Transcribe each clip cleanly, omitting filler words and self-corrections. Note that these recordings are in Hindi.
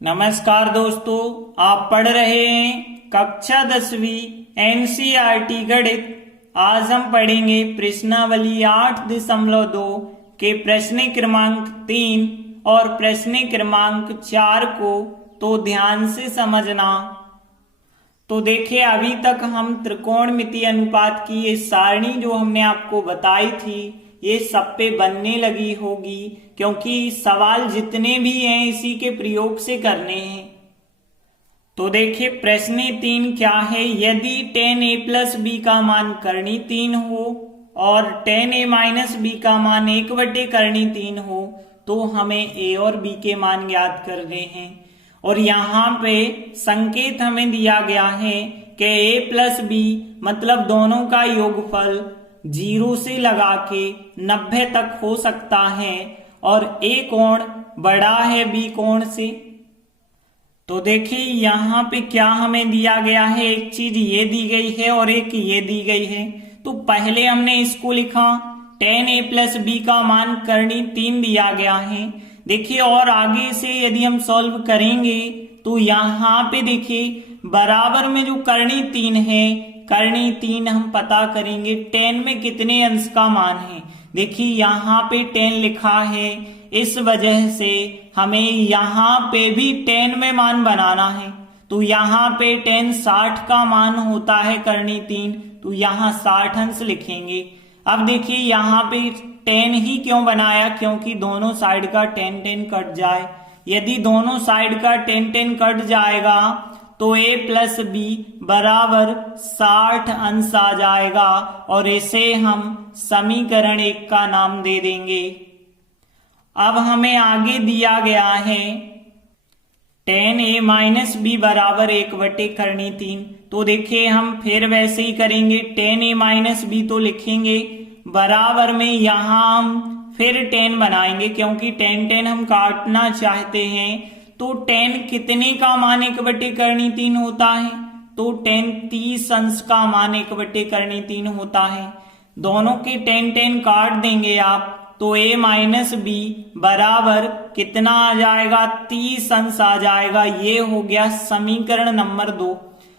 नमस्कार दोस्तों, आप पढ़ रहे हैं कक्षा 10वीं एनसीईआरटी गणित। आज हम पढ़ेंगे प्रश्नावली 8.2 के प्रश्न क्रमांक 3 और प्रश्न क्रमांक 4 को। तो ध्यान से समझना। तो देखिए, अभी तक हम त्रिकोणमितीय अनुपात की ये सारणी जो हमने आपको बताई थी, ये सब पे बनने लगी होगी, क्योंकि सवाल जितने भी हैं इसी के प्रयोग से करने हैं। तो देखिए, प्रश्न 3 क्या है। यदि tan a प्लस बी का मान करनी 3 हो और tan a माइनस बी का मान 1/करनी 3 हो, तो हमें a और b के मान ज्ञात करने हैं। और यहाँ पे संकेत हमें दिया गया है कि a प्लस बी मतलब दोनों का योगफल 0 से लगा के 90 तक हो सकता है, और a कोण बड़ा है b कोण से। तो देखिए, यहाँ पे क्या हमें दिया गया है, एक चीज ये दी गई है और एक ये दी गई है। तो पहले हमने इसको लिखा tan a प्लस बी का मान करनी 3 दिया गया है। देखिए, और आगे से यदि हम सॉल्व करेंगे तो यहाँ पे देखिए बराबर में जो करनी 3 है, करनी 3 हम पता करेंगे tan में कितने अंश का मान है। देखिए, यहाँ पे tan लिखा है, इस वजह से हमें यहाँ पे भी tan में मान बनाना है। तो यहाँ पे tan 60 का मान होता है करनी 3, तो यहाँ 60 अंश लिखेंगे। अब देखिए, यहाँ पे tan ही क्यों बनाया, क्योंकि दोनों साइड का tan कट जाए। यदि दोनों साइड का tan कट जाएगा तो a प्लस बी बराबर 60 अंश आ जाएगा, और इसे हम समीकरण 1 का नाम दे देंगे। अब हमें आगे दिया गया है tan a माइनस बी बराबर 1/3। तो देखिए, हम फिर वैसे ही करेंगे, tan a माइनस बी तो लिखेंगे, बराबर में यहाँ हम फिर tan बनाएंगे, क्योंकि tan हम काटना चाहते हैं। तो tan कितने का मान 1/3 होता है, तो tan 30 अंश का मान 1/3 होता है। दोनों के tan काट देंगे आप, तो a माइनस बी बराबर कितना आ जाएगा, 30 अंश आ जाएगा। ये हो गया समीकरण नंबर 2।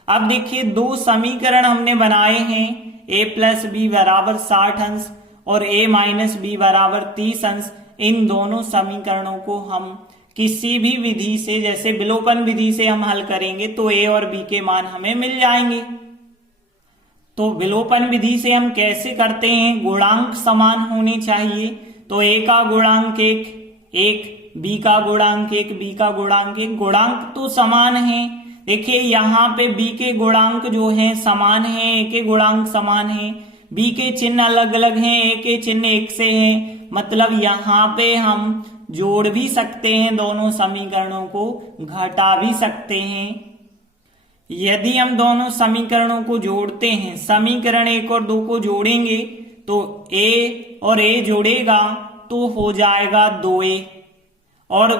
अब देखिए, 2 समीकरण हमने बनाए हैं, a प्लस बी बराबर 60 अंश और a माइनस बी बराबर 30 अंश। इन दोनों समीकरणों को हम किसी भी विधि से, जैसे विलोपन विधि से हम हल करेंगे तो a और b के मान हमें मिल जाएंगे। तो विलोपन विधि से हम कैसे करते हैं, गुणांक समान होने चाहिए। तो a का गुणांक 1, b का गुणांक 1, b का गुणांक 1, गुणांक तो समान है। देखिए, यहाँ पे b के गुणांक जो हैं समान हैं, a के गुणांक समान हैं, b के चिन्ह अलग अलग हैं, a के चिन्ह 1 से हैं। मतलब यहाँ पे हम जोड़ भी सकते हैं दोनों समीकरणों को, घटा भी सकते हैं। यदि हम दोनों समीकरणों को जोड़ते हैं, समीकरण 1 और 2 को जोड़ेंगे तो a और a जोड़ेगा तो हो जाएगा 2a, और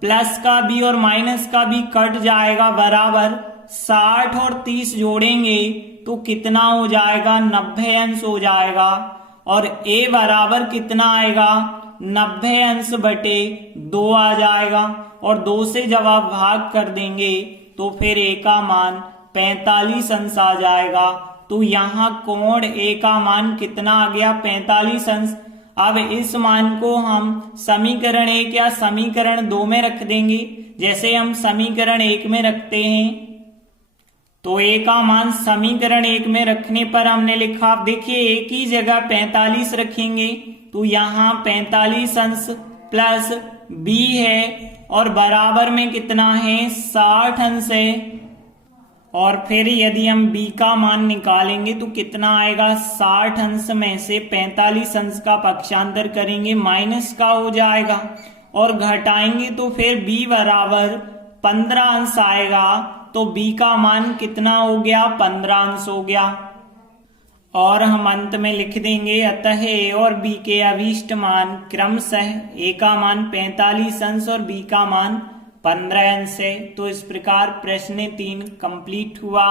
प्लस का भी और माइनस का भी कट जाएगा, बराबर 60 और 30 जोड़ेंगे तो कितना हो जाएगा, 90 अंश हो जाएगा। और a बराबर कितना आएगा, 90 अंश बटे 2 आ जाएगा, और 2 से जब आप भाग कर देंगे तो फिर a का मान 45 अंश आ जाएगा। तो यहाँ कोण a का मान कितना आ गया, 45 अंश। अब इस मान को हम समीकरण 1 या समीकरण 2 में रख देंगे, जैसे हम समीकरण 1 में रखते हैं। तो a का मान समीकरण 1 में रखने पर हमने लिखा, आप देखिए एक ही जगह 45 रखेंगे, तो यहाँ 45 अंश प्लस b है, और बराबर में कितना है, 60 अंश है। और फिर यदि हम b का मान निकालेंगे तो कितना आएगा, 60 अंश में से 45 अंश का पक्षांतर करेंगे, माइनस का हो जाएगा, और घटाएंगे तो फिर b बराबर 15 अंश आएगा। तो b का मान कितना हो गया, 15 अंश हो गया। और हम अंत में लिख देंगे, अतः a और b के अभीष्ट मान क्रमशः a का मान 45 अंश और b का मान 15 अंश है। तो इस प्रकार प्रश्न 3 कंप्लीट हुआ।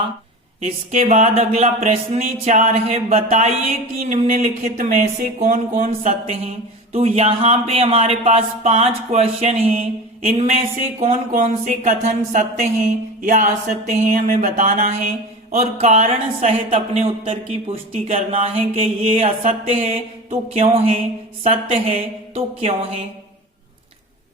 इसके बाद अगला प्रश्न 4 है, बताइए कि निम्नलिखित में से कौन कौन सत्य हैं। तो यहाँ पे हमारे पास 5 क्वेश्चन हैं, इनमें से कौन कौन से कथन सत्य हैं या असत्य हैं हमें बताना है और कारण सहित अपने उत्तर की पुष्टि करना है कि ये असत्य है तो क्यों है, सत्य है तो क्यों है।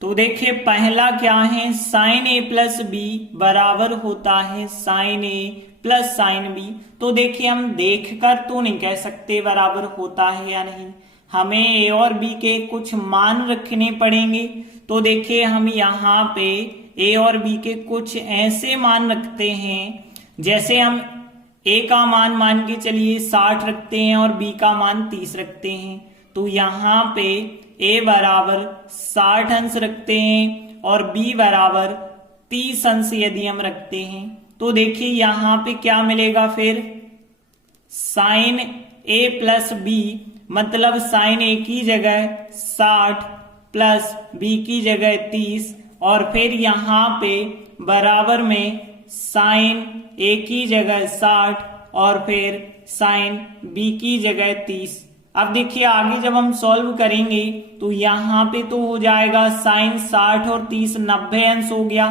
तो देखिए पहला क्या है, साइन ए प्लस बी बराबर होता है साइन ए प्लस साइन बी। तो देखिए हम देखकर तो नहीं कह सकते बराबर होता है या नहीं, हमें ए और बी के कुछ मान रखने पड़ेंगे। तो देखिए हम यहाँ पे ए और बी के कुछ ऐसे मान रखते हैं, जैसे हम ए का मान के चलिए 60 रखते हैं और बी का मान 30 रखते हैं। तो यहाँ पे ए बराबर 60 अंश रखते हैं और बी बराबर 30 अंश यदि हम रखते हैं तो देखिए यहाँ पे क्या मिलेगा, फिर साइन ए प्लस बी मतलब साइन ए की जगह 60 प्लस बी की जगह 30 और फिर यहाँ पे बराबर में साइन ए की जगह 60 और फिर साइन बी की जगह 30। अब देखिए आगे जब हम सॉल्व करेंगे तो यहाँ पे तो हो जाएगा साइन 60 और 30 90 अंश हो गया,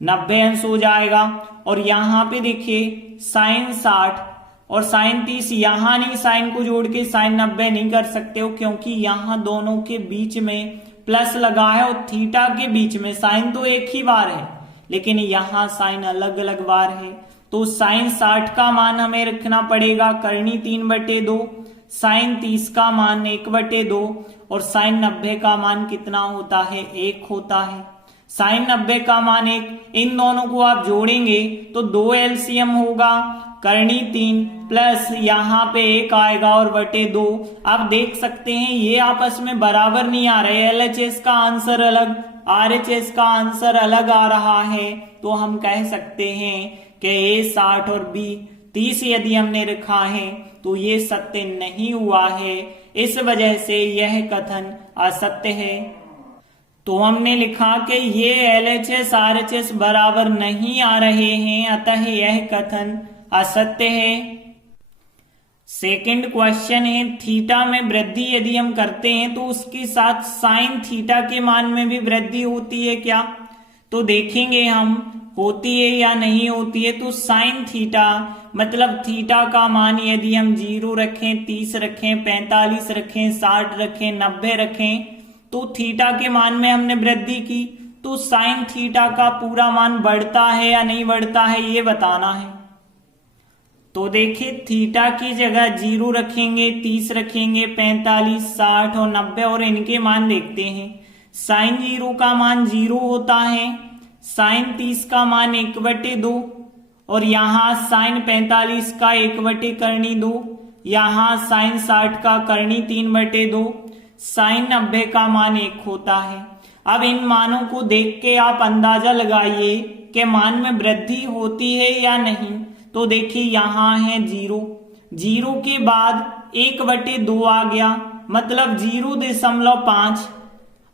90 अंश हो जाएगा। और यहाँ पे देखिए साइन 60 और साइन 30, यहाँ नहीं साइन को जोड़ के साइन 90 नहीं कर सकते हो क्योंकि यहाँ दोनों के बीच में प्लस लगा है और थीटा के बीच में साइन तो एक ही बार है लेकिन यहाँ साइन अलग अलग बार है। तो साइन 60 का मान हमें रखना पड़ेगा करनी 3/2, साइन 30 का मान 1/2 और साइन 90 का मान कितना होता है, 1 होता है। साइन 90 का मान 1, इन दोनों को आप जोड़ेंगे तो 2 एलसीएम होगा, करनी 3 प्लस यहाँ पे 1 आएगा और बटे 2। आप देख सकते हैं ये आपस में बराबर नहीं आ रहे, एलएचएस का आंसर अलग आरएचएस का आंसर अलग आ रहा है। तो हम कह सकते हैं कि ए 60 और बी 30 यदि हमने रखा है तो ये सत्य नहीं हुआ है, इस वजह से यह कथन असत्य है। तो हमने लिखा कि ये एलएचएस आरएचएस बराबर नहीं आ रहे हैं, अतः यह कथन असत्य है। सेकंड क्वेश्चन है, थीटा में वृद्धि यदि हम करते हैं तो उसके साथ साइन थीटा के मान में भी वृद्धि होती है क्या? तो देखेंगे हम होती है या नहीं होती है। तो साइन थीटा मतलब थीटा का मान यदि हम 0 रखें, 30 रखें, 45 रखें, 60 रखें, 90 रखें तो थीटा के मान में हमने वृद्धि की, तो साइन थीटा का पूरा मान बढ़ता है या नहीं बढ़ता है ये बताना है। तो देखिए थीटा की जगह 0 रखेंगे, 30 रखेंगे, 45, 60 और 90 और इनके मान देखते हैं। साइन 0 का मान 0 होता है, साइन 30 का मान 1/2 और यहाँ साइन 45 का 1/2, यहाँ साइन 60 का करनी 3/2, साइन 90 का मान 1 होता है। अब इन मानों को देख के आप अंदाजा लगाइए कि मान में वृद्धि होती है या नहीं। तो देखिए यहाँ है 0, 0 के बाद 1/2 आ गया मतलब 0.5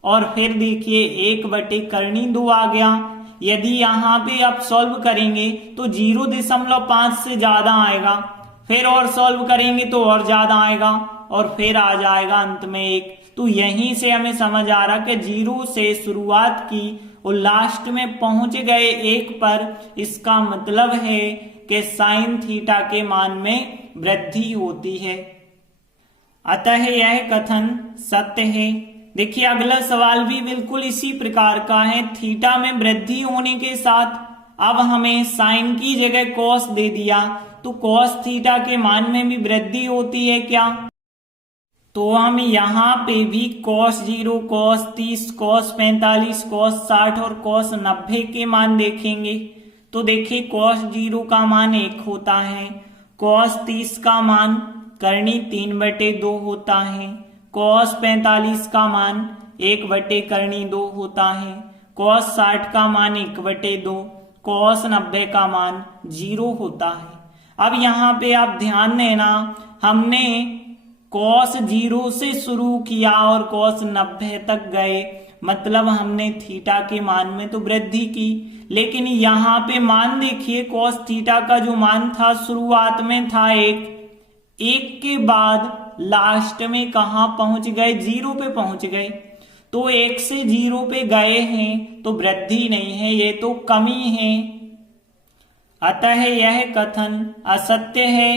और फिर देखिए 1/2 आ गया। यदि यहाँ पे आप सॉल्व करेंगे तो 0.5 से ज्यादा आएगा, फिर और सॉल्व करेंगे तो और ज्यादा आएगा और फिर आ जाएगा अंत में 1। तो यहीं से हमें समझ आ रहा कि 0 से शुरुआत की और लास्ट में पहुंच गए 1 पर, इसका मतलब है कि साइन थीटा के मान में वृद्धि होती है, अतः यह कथन सत्य है। देखिए अगला सवाल भी बिल्कुल इसी प्रकार का है। थीटा में वृद्धि होने के साथ अब हमें साइन की जगह कॉस दे दिया, तो कॉस थीटा के मान में भी वृद्धि होती है क्या? तो हम यहाँ पे भी कॉस 0, कॉस 30, कॉस 45, कॉस 60 और कॉस 90 के मान देखेंगे। तो देखिए कॉस 0 का मान 1 होता है, कॉस 30 का मान करनी 3/2 होता है, कॉस 45 का मान 1/2 होता है, कॉस 60 का मान 1/2, कॉस 90 का मान 0 होता है। अब यहाँ पे आप ध्यान देना, हमने कॉस 0 से शुरू किया और कॉस 90 तक गए, मतलब हमने थीटा के मान में तो वृद्धि की, लेकिन यहाँ पे मान देखिए कॉस थीटा का जो मान था शुरुआत में था 1 के बाद लास्ट में कहां पहुंच गए, 0 पे पहुंच गए। तो 1 से 0 पे गए हैं तो वृद्धि नहीं है, ये तो कमी है, अतः यह कथन असत्य है।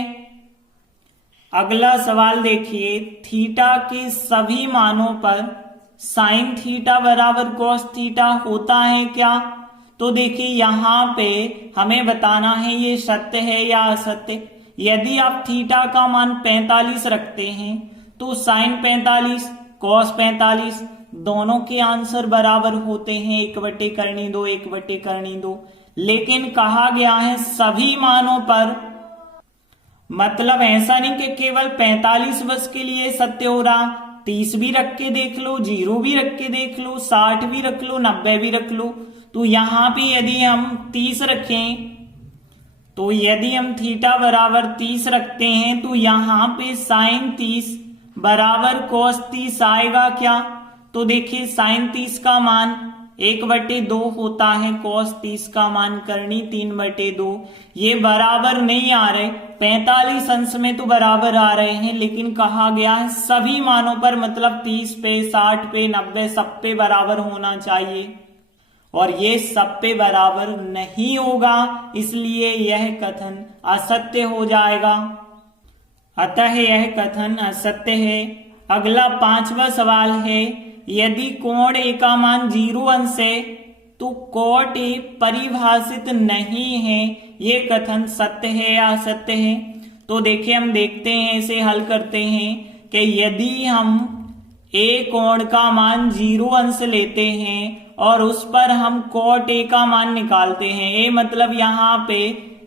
अगला सवाल देखिए, थीटा के सभी मानों पर साइन थीटा बराबर कॉस थीटा होता है क्या? तो देखिए यहां पे हमें बताना है ये सत्य है या असत्य। यदि आप थीटा का मान 45 रखते हैं तो साइन 45 कॉस 45 दोनों के आंसर बराबर होते हैं, 1/2 1/2। लेकिन कहा गया है सभी मानों पर, मतलब ऐसा नहीं कि केवल 45 वर्ष के लिए सत्य हो रहा, 30 भी रख के देख लो, 0 भी रख के देख लो, 60 भी रख लो, 90 भी रख लो। तो यहां पे यदि हम 30 रखें, तो यदि हम थीटा बराबर 30 रखते हैं तो यहां पे साइन 30 बराबर कॉस 30 आएगा क्या? तो देखिए साइन 30 का मान 1/2 होता है, कॉस 30 का मान करनी 3/2। ये बराबर नहीं आ रहे, 45 अंश में तो बराबर आ रहे हैं, लेकिन कहा गया है सभी मानों पर, मतलब 30 पे 60 पे 90 सब पे बराबर होना चाहिए, और ये सब पे बराबर नहीं होगा, इसलिए यह कथन असत्य हो जाएगा, अतः यह कथन असत्य है। अगला 5वां सवाल है, यदि कोण ए का मान 0 अंश है तो कॉट ए परिभाषित नहीं है, ये कथन सत्य है या असत्य है? तो देखिए हम देखते हैं, इसे हल करते हैं कि यदि हम ए कोण का मान 0 अंश लेते हैं और उस पर हम कॉट ए का मान निकालते हैं, ए मतलब यहां पे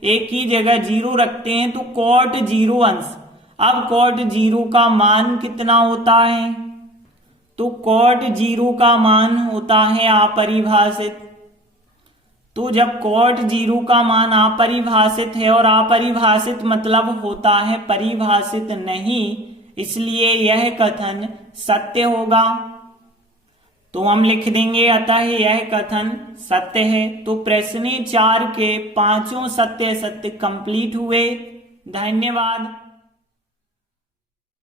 ए की जगह 0 रखते हैं तो कॉट 0 अंश। अब कॉट 0 का मान कितना होता है? तो कॉट 0 का मान होता है अपरिभाषित। तो जब कॉट 0 का मान अपरिभाषित है, और अपरिभाषित मतलब होता है परिभाषित नहीं, इसलिए यह कथन सत्य होगा। तो हम लिख देंगे अतः यह कथन सत्य है। तो प्रश्न 4 के 5 सत्य सत्य कंप्लीट हुए। धन्यवाद।